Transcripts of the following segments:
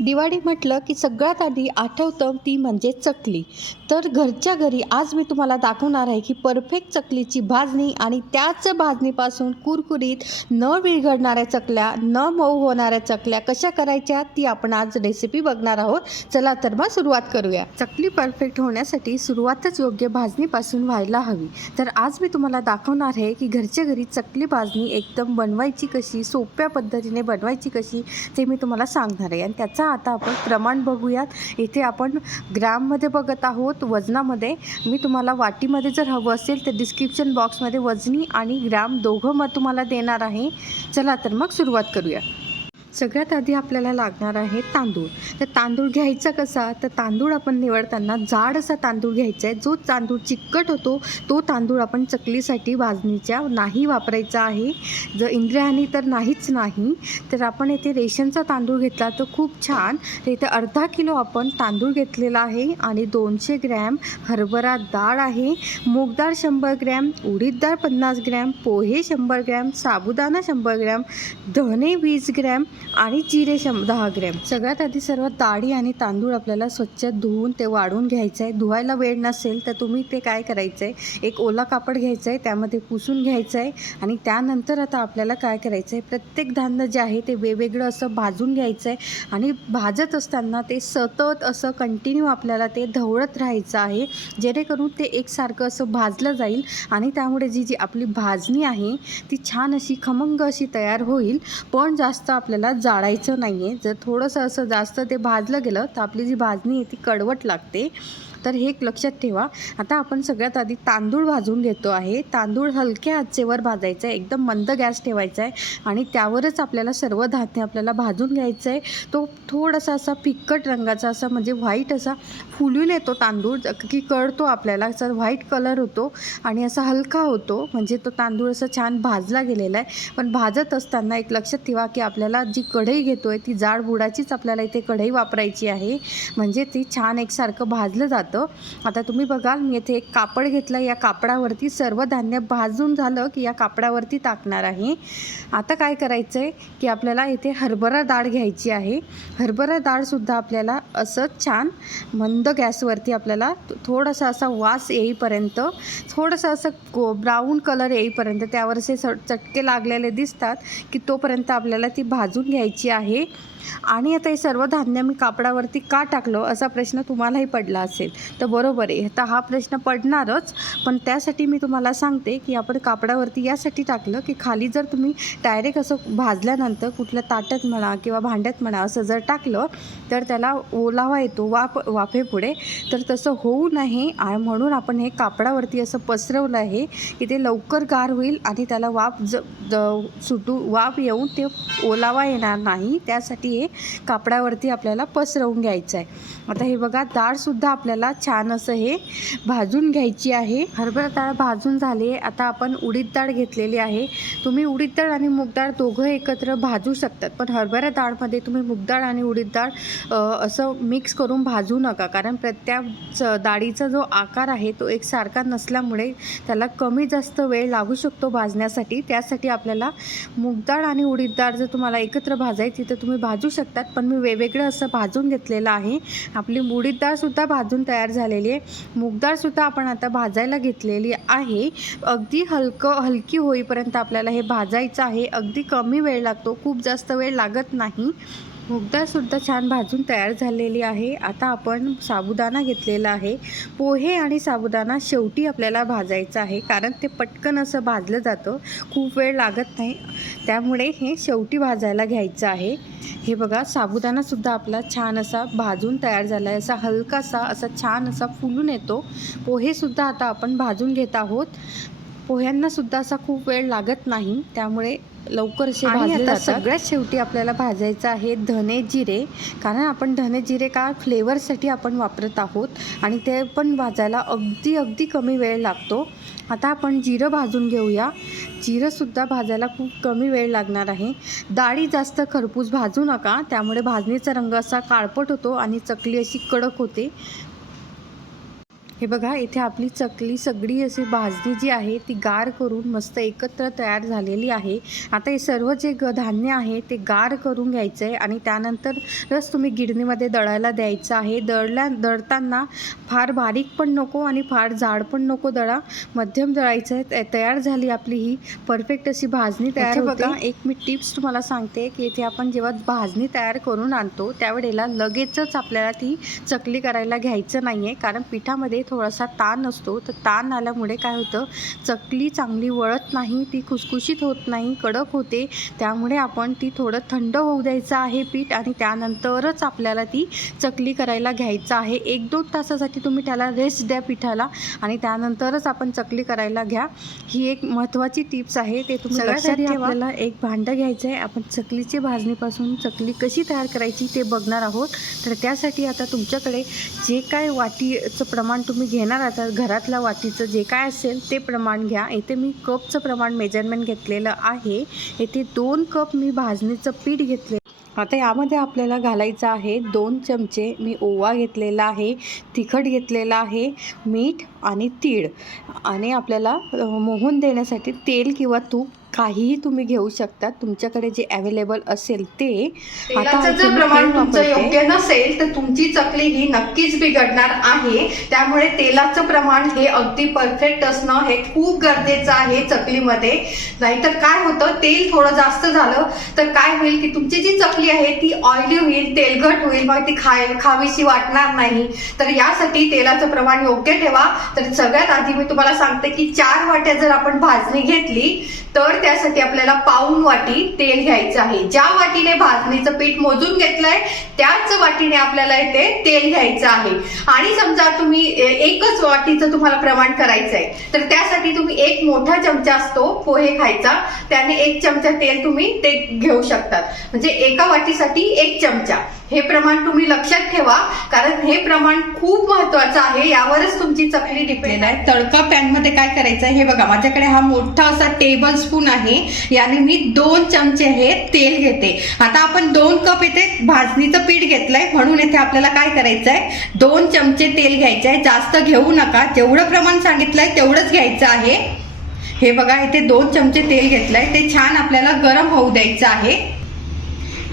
दिवाळी म्हटलं की सगळ्यात आधी आठवतं ती म्हणजे चकली. तर घरच्या घरी आज मी तुम्हाला दाखवणार आहे की परफेक्ट चकलीची भाजणी आणि त्याच भाजणीपासून कुरकुरीत न विरघडणाऱ्या चकल्या न मऊ होणाऱ्या चकल्या कशा करायच्या ती आपण आज रेसिपी बघणार आहोत. चला तर मग सुरुवात करूया. चकली परफेक्ट होण्यासाठी सुरुवातच योग्य भाजणीपासून व्हायला हवी. तर आज मी तुम्हाला दाखवणार आहे की घरच्या घरी चकली भाजणी एकदम बनवायची कशी सोप्या पद्धतीने बनवायची कशी ते मी तुम्हाला सांगणार आहे. आणि त्याचा आता आपण प्रमाण बघूयात. इथे आपण ग्राममध्ये बघत आहोत वजनामध्ये. मी तुम्हाला वाटीमध्ये जर हवं असेल तर डिस्क्रिप्शन बॉक्समध्ये वजनी आणि ग्राम दोघं मग तुम्हाला देणार आहे. चला तर मग सुरुवात करूया सगळ्यात आधी आपल्याला लागणार आहे तांदूळ. तर तांदूळ घ्यायचा कसा? तर तांदूळ आपण निवडताना जाड असा तांदूळ घ्यायचा आहे. जो तांदूळ चिकट होतो तो तांदूळ आपण चकलीसाठी भाजणीच्या नाही वापरायचा आहे. जर इंद्रायणी तर नाहीच नाही. तर आपण येथे रेशनचा तांदूळ घेतला तर खूप छान. तर इथे अर्धा किलो आपण तांदूळ घेतलेला आहे आणि दोनशे ग्रॅम हरभरा डाळ आहे. मूगडाळ शंभर ग्रॅम उडीद डाळ पन्नास ग्रॅम पोहे शंभर ग्रॅम साबुदाणा शंभर ग्रॅम धने वीस ग्रॅम आणि जिरे शं दहा ग्रॅम. सगळ्यात आधी सर्व डाळी आणि तांदूळ आपल्याला स्वच्छ धुवून ते वाढून घ्यायचं आहे धुवायला वेळ नसेल तर तुम्ही ते काय करायचं आहे एक ओला कापड घ्यायचं आहे त्यामध्ये पुसून घ्यायचं आहे आणि त्यानंतर आता आपल्याला काय करायचं आहे प्रत्येक धान्य जे आहे ते वेगवेगळं असं भाजून घ्यायचं आहे आणि भाजत असताना ते सतत असं कंटिन्यू आपल्याला ते धवळत राहायचं आहे. जेणेकरून ते एकसारखं असं भाजलं जाईल आणि त्यामुळे जी जी आपली भाजणी आहे ती छान अशी खमंग अशी तयार होईल. पण जास्त आपल्याला जाळायचं नाही आहे जर थोडंसं असं जास्त ते भाजलं गेलं तर आपली जी भाजणी आहे ती कडवट लागते. तर हे एक लक्षात ठेवा. आता आपण सगळ्यात आधी तांदूळ भाजून घेतो आहे. तांदूळ हलक्या आचेवर भाजायचं आहे. एकदम मंद गॅस ठेवायचा आहे. आणि त्यावरच आपल्याला सर्व धान्य आपल्याला भाजून घ्यायचं आहे. तो थोडासा असा फिक्कट रंगाचा असा म्हणजे व्हाईट असा फुलून येतो तांदूळ. की कळतो आपल्याला असा व्हाईट कलर होतो आणि असा हलका होतो. म्हणजे तो तांदूळ असा छान भाजला गेलेला आहे. पण भाजत असताना एक लक्षात ठेवा की आपल्याला जी कढई घेतो आहे ती जाड बुडाचीच आपल्याला इथे कढई वापरायची आहे. म्हणजे ती छान एकसारखं भाजलं जातं. आता तुम्ही बघाल मी इथे एक कापड घेतलं या कापडावरती सर्व धान्य भाजून झालं की या कापडावरती टाकणार आहे. आता काय करायचं आहे की आपल्याला इथे हरभरा डाळ घ्यायची आहे. हरभरा डाळसुद्धा आपल्याला असंच छान मंद गॅसवरती आपल्याला थोडासा असा वास येईपर्यंत थोडंसं असं को ब्राऊन कलर येईपर्यंत त्यावर असे चटके लागलेले दिसतात की तोपर्यंत आपल्याला ती भाजून घ्यायची आहे. आणि आता हे सर्व धान्य मी कापडावरती का टाकलं असा प्रश्न तुम्हालाही पडला असेल. तर बरोबर आहे तर हा प्रश्न पडणारच. पण त्यासाठी मी तुम्हाला सांगते की आपण कापडावरती यासाठी टाकलं की खाली जर तुम्ही डायरेक्ट असं भाजल्यानंतर कुठल्या ताटात म्हणा किंवा भांड्यात म्हणा असं जर टाकलं तर त्याला ओलावा येतो वाफ वाफेपुढे तर तसं होऊ नये. म्हणून आपण हे कापडावरती असं पसरवलं आहे की ते लवकर गार होईल आणि त्याला वाफ ज ज- सुटू वाफ येऊन ते ओलावा येणार नाही. त्यासाठी हे कापडावरती आपल्याला पसरवून घ्यायचं आहे. आता हे बघा डाळसुद्धा आपल्याला छान असं हे भाजून घ्यायची आहे. हरभरा डाळ भाजून झाली आहे. आता आपण उडीद डाळ घेतलेली आहे. तुम्ही उडीद डाळ आणि मूग डाळ दोघं एकत्र भाजू शकतात. पण हरभरा डाळमध्ये तुम्ही मूग डाळ आणि उडीद डाळ असं मिक्स करून भाजू नका. कारण प्रत्येक डाळीचा जो आकार आहे तो एकसारखा नसल्यामुळे त्याला कमी जास्त वेळ लागू शकतो भाजण्यासाठी. त्यासाठी आपल्याला मूग डाळ आणि उडीद डाळ जर तुम्हाला एकत्र भाजायची तर तुम्ही भाजू शकतात पण मी वेगवेगळं असं भाजून घेतलेलं आहे. आपली उडीद डाळसुद्धा भाजून तयार झालेली आहे. मूग डाळसुद्धा आपण आता भाजायला घेतलेली आहे. अगदी हलकं हलकी होईपर्यंत आपल्याला हे भाजायचं आहे. अगदी कमी वेळ लागतो खूप जास्त वेळ लागत नाही. मुगडाळसुद्धा छान भाजून तयार झालेली आहे. आता आपण साबुदाणा घेतलेला आहे. पोहे आणि साबुदाणा शेवटी आपल्याला भाजायचं आहे. कारण ते पटकन असं भाजलं जातं. खूप वेळ लागत नाही. त्यामुळे हे शेवटी भाजायला घ्यायचं आहे. हे बघा साबुदाणासुद्धा आपला छान असा भाजून तयार झाला आहे असा हलकासा असा छान असा फुलून येतो. पोहेसुद्धा आता आपण भाजून घेत आहोत. पोह्यांना सुद्धा असा खूप वेळ लागत नाही त्यामुळे लवकर असे आता सगळ्यात शेवटी आपल्याला भाजायचं आहे धने जिरे. कारण आपण धने जिरे का फ्लेवरसाठी आपण वापरत आहोत आणि ते पण भाजायला अगदी अगदी कमी वेळ लागतो. आता आपण जिरं भाजून घेऊया. जिरंसुद्धा भाजायला खूप कमी वेळ लागणार आहे. डाळी जास्त खरपूस भाजू नका. त्यामुळे भाजणीचा रंग असा काळपट होतो आणि चकली अशी कडक होते. हे बघा इथे आपली चकली सगळी अशी भाजणी जी आहे ती गार करून मस्त एकत्र तयार झालेली आहे. आता हे सर्व जे ग धान्य आहे ते गार करून घ्यायचं आहे आणि त्यानंतरच तुम्ही गिरणीमध्ये दळायला द्यायचं आहे. दळल्या दळताना फार बारीक पण नको आणि फार जाड पण नको दळा. मध्यम दळायचं आहे तयार झाली आपली ही. परफेक्ट अशी भाजणी तयार बघा, एक मी टिप्स तुम्हाला सांगते की इथे आपण जेव्हा भाजणी तयार करून आणतो त्यावेळेला लगेचच आपल्याला ती चकली करायला घ्यायचं नाही आहे कारण पिठामध्ये थोडासा ताण असतो. तर ताण आल्यामुळे काय होतं चकली चांगली वळत नाही ती खुसखुशीत होत नाही कडक होते. त्यामुळे आपण ती थोडं थंड होऊ द्यायचं आहे पीठ आणि त्यानंतरच आपल्याला ती चकली करायला घ्यायचं आहे. एक दोन तासासाठी तुम्ही त्याला रेस्ट द्या पिठाला आणि त्यानंतरच आपण चकली करायला घ्या. ही एक महत्त्वाची टिप्स आहे. ते तुम्ही लक्षात आपल्याला एक भांडं घ्यायचं आहे आपण चकलीची भाजणीपासून चकली कशी तयार करायची ते बघणार आहोत. तर त्यासाठी आता तुमच्याकडे जे काय वाटीचं प्रमाण तुम्ही घेणार आता घरातल्या वाटीचं जे काय असेल ते प्रमाण घ्या. इथे मी कपचं प्रमाण मेजरमेंट घेतलेलं आहे. येथे दोन कप मी भाजणीचं पीठ घेतले. आता यामध्ये आपल्याला घालायचं आहे दोन चमचे मी ओवा घेतलेला आहे तिखट घेतलेला आहे मीठ आणि तीळ. आणि आपल्याला मोहन देण्यासाठी तेल किंवा तूप काहीही तुम्ही घेऊ शकता. तुमच्याकडे जे अवेलेबल असेल ते. तेलाचं नसेल तर तुमची चकली ही नक्कीच बिघडणार आहे. त्यामुळे तेलाचं प्रमाण हे अगदी परफेक्ट असणं हे खूप गरजेचं आहे चकलीमध्ये. नाहीतर काय होतं? तेल थोडं जास्त झालं तर काय होईल की तुमची जी चकली आहे ती ऑइली होईल तेलगट होईल मग ती खाय खावीशी वाटणार नाही. तर यासाठी तेलाचं प्रमाण योग्य ठेवा. तर सगळ्यात आधी मी तुम्हाला सांगते की चार वाट्या जर आपण भाजणी घेतली तर त्यासाठी आपल्याला पाऊन वाटी तेल घ्यायचं आहे. ज्या वाटीने भाजणीचं पीठ मोजून घेतलंय त्याच वाटीने आपल्याला इथे तेल घ्यायचं आहे. आणि समजा तुम्ही एकच वाटीचं तुम्हाला प्रमाण करायचं आहे तर त्यासाठी तुम्ही एक मोठा चमचा असतो पोहे खायचा. त्याने एक चमचा तेल तुम्ही ते घेऊ शकतात. म्हणजे एका वाटीसाठी एक चमचा. हे प्रमाण तुम्ही लक्षात ठेवा कारण हे प्रमाण खूप महत्वाचं आहे यावरच तुमची चकली डिपेंड आहे. तडका पॅनमध्ये काय करायचं आहे हे बघा माझ्याकडे हा मोठा असा टेबल स्पून आहे याने मी दोन चमचे हे तेल घेते. आता आपण दोन कप येथे भाजणीचं पीठ घेतलंय म्हणून येथे आपल्याला काय करायचं आहे दोन चमचे तेल घ्यायचे आहे जास्त घेऊ नका जेवढं प्रमाण सांगितलंय तेवढंच घ्यायचं आहे. हे बघा इथे दोन चमचे तेल घेतलंय ते छान आपल्याला गरम होऊ द्यायचं आहे.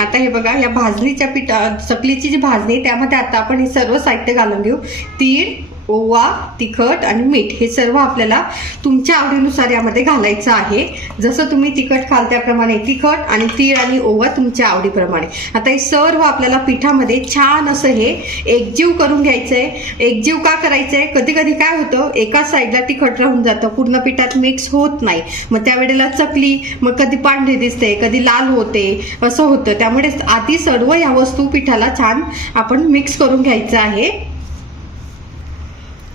आता हे बघा या भाजणीच्या पिठा चकलीची जी भाजणी आहे, त्यामध्ये आता आपण हे सर्व साहित्य घालून घेऊ. तीळ ओवा तिखट आणि मीठ हे सर्व आपल्याला तुमच्या आवडीनुसार यामध्ये घालायचं आहे. जसं तुम्ही तिखट खाल त्याप्रमाणे तिखट आणि तीळ आणि ओवा तुमच्या आवडीप्रमाणे. आता हे सर्व आपल्याला पिठामध्ये छान असं हे एकजीव करून घ्यायचं आहे एकजीव का करायचं आहे कधी कधी काय होतं एकाच साईडला तिखट राहून जातं पूर्ण पिठात मिक्स होत नाही. मग त्यावेळेला चकली मग कधी पांढरी दिसते कधी लाल होते असं होतं. त्यामुळे आधी सर्व या वस्तू पिठाला छान आपण मिक्स करून घ्यायचं आहे.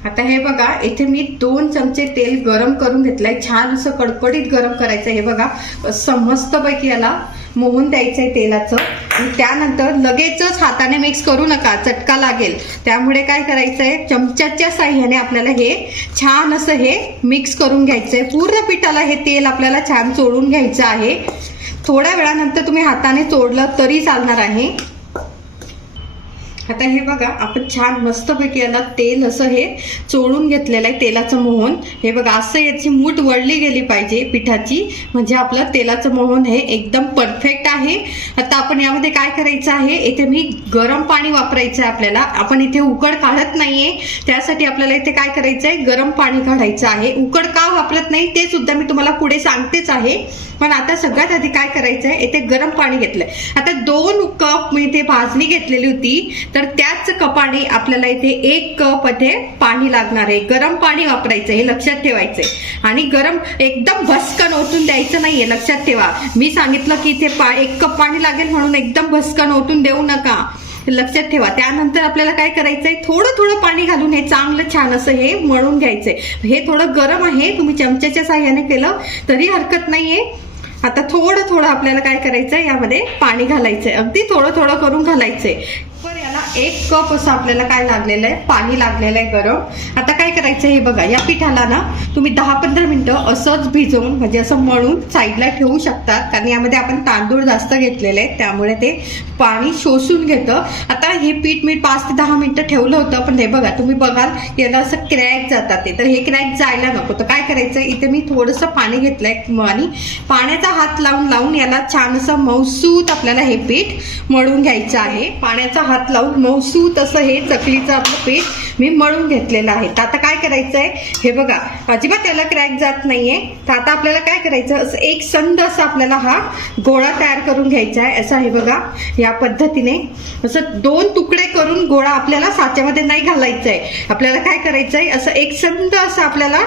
आता हे बघा इथे मी दोन चमचे तेल गरम करून घेतलंय. छान असं कडकडीत गरम करायचं हे बघा. समस्तपैकी याला मोहून द्यायचं आहे तेलाचं त्यानंतर लगेचच हाताने मिक्स करू नका चटका लागेल. त्यामुळे काय करायचं आहे चमच्याच्या साह्याने आपल्याला हे छान असं हे मिक्स करून घ्यायचं आहे पूर्ण पिठाला हे तेल आपल्याला छान चोळून घ्यायचं आहे. थोड्या वेळानंतर तुम्ही हाताने चोडलं तरी चालणार आहे. आता हे बघा आपण छान मस्तपैकी याला तेल असं हे चोळून घेतलेलं आहे तेलाचं मोहन. हे बघा असं याची मूठ वळली गेली पाहिजे पिठाची. म्हणजे आपलं तेलाचं मोहन हे एकदम परफेक्ट आहे. आता आपण यामध्ये काय करायचं आहे? इथे मी गरम पाणी वापरायचं आहे आपल्याला. आपण इथे उकड काढत नाहीये. त्यासाठी आपल्याला इथे काय करायचं आहे? गरम पाणी काढायचं आहे. उकड का वापरत नाही ते सुद्धा मी तुम्हाला पुढे सांगतेच आहे. पण आता सगळ्यात आधी काय करायचं आहे? इथे गरम पाणी घेतलंय. आता दोन कप मी इथे भाजणी घेतलेली होती. तर त्याच कपाने आपल्याला इथे एक कप इथे पाणी लागणार आहे. गरम पाणी वापरायचं हे लक्षात ठेवायचंय आणि गरम एकदम भस्कन ओतून द्यायचं नाहीये लक्षात ठेवा. मी सांगितलं की इथे पा एक कप पाणी लागेल म्हणून एकदम भस्कन ओतून देऊ नका. लक्षात ठेवा. त्यानंतर आपल्याला काय करायचंय थोडं थोडं पाणी घालून हे चांगलं छान असं हे मळून घ्यायचंय. हे थोडं गरम आहे तुम्ही चमच्याच्या साह्याने केलं तरी हरकत नाहीये. आता थोडं थोडं आपल्याला काय करायचंय यामध्ये पाणी घालायचंय. अगदी थोडं थोडं करून घालायचंय. एक कप असं आपल्याला काय लागलेलं आहे? पाणी लागलेलं आहे गरम. आता काय करायचं हे बघा या पिठाला ना तुम्ही दहा पंधरा मिनटं असंच भिजवून म्हणजे असं मळून साईडला ठेवू शकतात. कारण यामध्ये आपण तांदूळ जास्त घेतलेले आहेत त्यामुळे ते पाणी शोषून घेतं. आता हे पीठ मी पाच ते दहा मिनटं ठेवलं होतं पण हे बघा तुम्ही बघाल याला असं क्रॅक जातात ते. तर हे क्रॅक जायला नको. तर काय करायचं इथे मी थोडंसं पाणी घेतलंय आणि पाण्याचा हात लावून लावून याला छान असं मौसूत आपल्याला हे पीठ मळून घ्यायचं आहे. पाण्याचा हात लावून मौसू तसं हे चकलीचं आपलं पीठ मी मळून घेतलेलं आहे. तर आता काय करायचं आहे हे बघा. अजिबात त्याला क्रॅक जात नाहीये. तर आता आपल्याला काय करायचं? असं एक संद असा आपल्याला हा गोळा तयार करून घ्यायचा आहे. असा हे बघा या पद्धतीने. असं दोन तुकडे करून गोळा आपल्याला साच्यामध्ये नाही घालायचा आहे आपल्याला काय करायचं आहे असं एक संद असं आपल्याला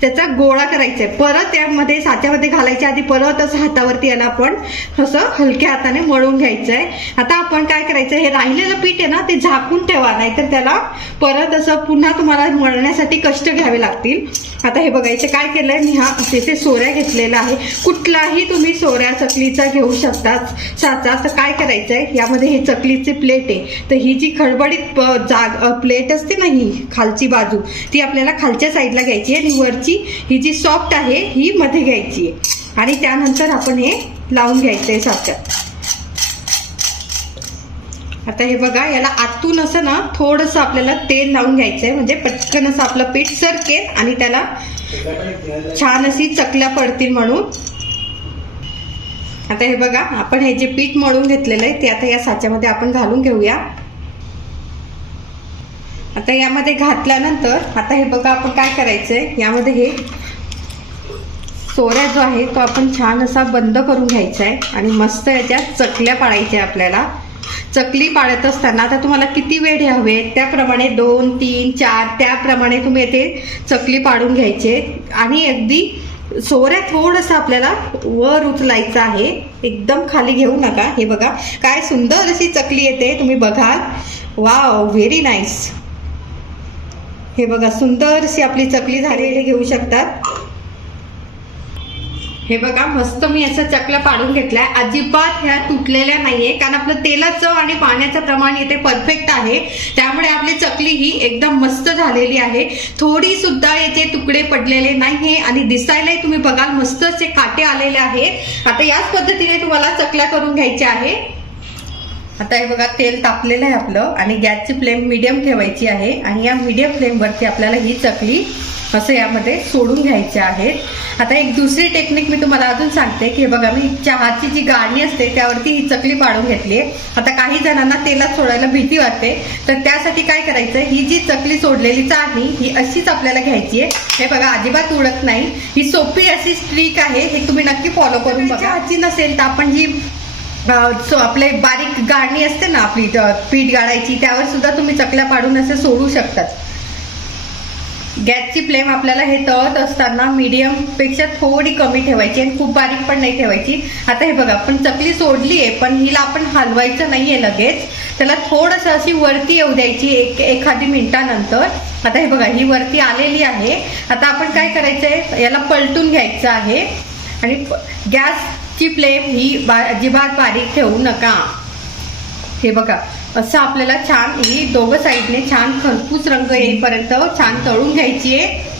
त्याचा गोळा करायचा आहे परत यामध्ये साच्यामध्ये घालायच्या आधी परत असं हातावरती याला आपण असं हलक्या हाताने मळून घ्यायचं आहे आता आपण काय करायचं हे राहिलेलं पीठ आहे ना ते झाकून ठेवा नाहीतर त्याला परत असं पुन्हा तुम्हाला मळण्यासाठी कष्ट घ्यावे लागतील. आता हे बघा इथे काय केलंय? मी हा तिथे सोऱ्या घेतलेला आहे कुठलाही तुम्ही सोऱ्या चकलीचा घेऊ शकता साचा तर काय करायचंय? यामध्ये हे चकलीचे प्लेट आहे. तर ही जी खडबडीत जाग प्लेट असते ना ही खालची बाजू ती आपल्याला खालच्या साईडला घ्यायची आहे आणि वरची ही जी सॉफ्ट आहे ही मध्ये घ्यायची आहे. आणि त्यानंतर आपण हे लावून घ्यायचं आहे साच्यात. आता हे बघा याला आतून असं ना थोडंसं आपल्याला तेल लावून घ्यायचंय. म्हणजे पटकन असं आपलं पीठ सरकेल आणि त्याला छान अशी चकल्या पडतील म्हणून. आता हे बघा आपण हे जे पीठ मळून घेतलेलं आहे ते आता या साच्यामध्ये आपण घालून घेऊया. आता यामध्ये घातल्यानंतर आता हे बघा आपण काय करायचंय यामध्ये हे सोऱ्या जो आहे तो आपण छान असा बंद करून घ्यायचा आहे आणि मस्त याच्यात चकल्या पाडायच्या आपल्याला. चकली पाळत असताना आता तुम्हाला किती वेळ हवे त्याप्रमाणे दोन तीन चार त्याप्रमाणे तुम्ही येथे चकली पाडून घ्यायचे. आणि अगदी सोऱ्या थोडंसं आपल्याला वर उचलायचं आहे. एकदम खाली घेऊ नका. हे बघा काय सुंदर अशी चकली येते. तुम्ही बघाल. वाव व्हेरी नाईस हे बघा सुंदर अशी आपली चकली झालेली घेऊ शकतात. हे बघा मस्त मी असं चकला पाडून घेतलाय. अजिबात ह्या तुटलेल्या नाहीये कारण आपलं तेलाचं आणि पाण्याचं प्रमाण इथे परफेक्ट आहे. त्यामुळे आपली चकली ही एकदम मस्त झालेली आहे. थोडी सुद्धा याचे तुकडे पडलेले नाहीये आणि दिसायलाही तुम्ही बघाल मस्त असे काटे आलेले आहेत. आता याच पद्धतीने तुम्हाला चकल्या करून घ्यायच्या आहे. आता हे बघा तेल तापलेलं आहे आपलं आणि गॅसची फ्लेम मीडियम ठेवायची आहे. आणि या मीडियम फ्लेमवरती आपल्याला ही चकली असं यामध्ये सोडून घ्यायच्या आहेत आता एक दुसरी टेक्निक मी तुम्हाला अजून सांगते की बघा मी चहाची जी गाळणी असते त्यावरती ही चकली पाडून घेतली आहे आता काही जणांना तेलात सोडायला भीती वाटते तर त्यासाठी काय करायचं ही जी चकली सोडलेली चाळणी ही अशीच आपल्याला घ्यायची आहे हे बघा अजिबात उडत नाही. ही सोपी अशी ट्रिक आहे हे तुम्ही नक्की फॉलो करून बघा. चहाची नसेल तर आपण जी सो आपले बारीक गाळणी असते ना आपली पीठ गाळायची त्यावर सुद्धा तुम्ही चकल्या पाडून असे सोडू शकतात. गॅसची फ्लेम आपल्याला हे तळत असताना मीडियमपेक्षा थोडी कमी ठेवायची आणि खूप बारीक पण नाही ठेवायची. आता हे बघा आपण चकली सोडली आहे पण हिला आपण हलवायचं नाही आहे लगेच. त्याला थोडंसं अशी वरती येऊ द्यायची एक एखादी मिनिटानंतर. आता हे बघा ही वरती आलेली आहे. आता आपण काय करायचंय याला पलटून घ्यायचं आहे. आणि गॅसची फ्लेम ही बा अजिबात बारीक ठेवू नका. हे बघा असं आपल्याला छान ही दोघं साईडने छान खरपूस रंग येईपर्यंत छान तळून घ्यायची आहे.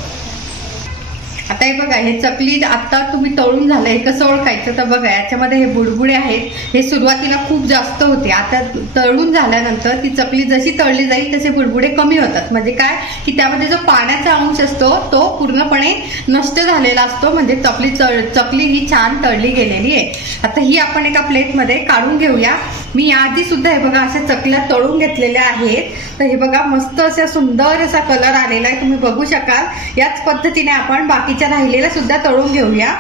आता हे बघा हे चकली आता तुम्ही तळून झालं हे कसं ओळखायचं? तर बघा याच्यामध्ये हे बुडबुडे आहेत. हे सुरुवातीला खूप जास्त होते. आता तळून झाल्यानंतर ती चकली जशी तळली जाईल तसे बुडबुडे कमी होतात. म्हणजे काय? की त्यामध्ये जो पाण्याचा अंश असतो तो पूर्णपणे नष्ट झालेला असतो. म्हणजे चकली चळ चकली ही छान तळली गेलेली आहे. आता ही आपण एका प्लेटमध्ये काढून घेऊया. मी आधी सुद्धा हे बघा अशा चकल्या तळून घेतलेल्या आहेत. तर हे बघा मस्त असा सुंदर असा कलर आलेला आहे. तुम्ही बघू शकाल. याच पद्धतीने आपण बाकीच्या राहिलेल्या सुद्धा तळून घेऊया.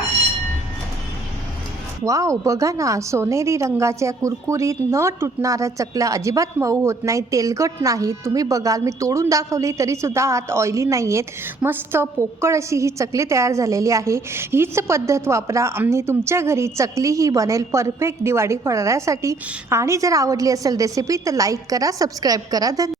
वाव बघा ना सोनेरी रंगाच्या कुरकुरीत न तुटणाऱ्या चकल्या अजिबात मऊ होत नाही तेलकट नाही. तुम्ही बघाल मी तोडून दाखवली तरीसुद्धा आत ऑइली नाही आहेत मस्त पोकळ अशी ही चकली तयार झालेली आहे. हीच पद्धत वापरा आणि तुमच्या घरी चकली ही बनेल परफेक्ट दिवाळी फराळासाठी. आणि जर आवडली असेल रेसिपी तर लाईक करा सबस्क्राईब करा. धन्यवाद.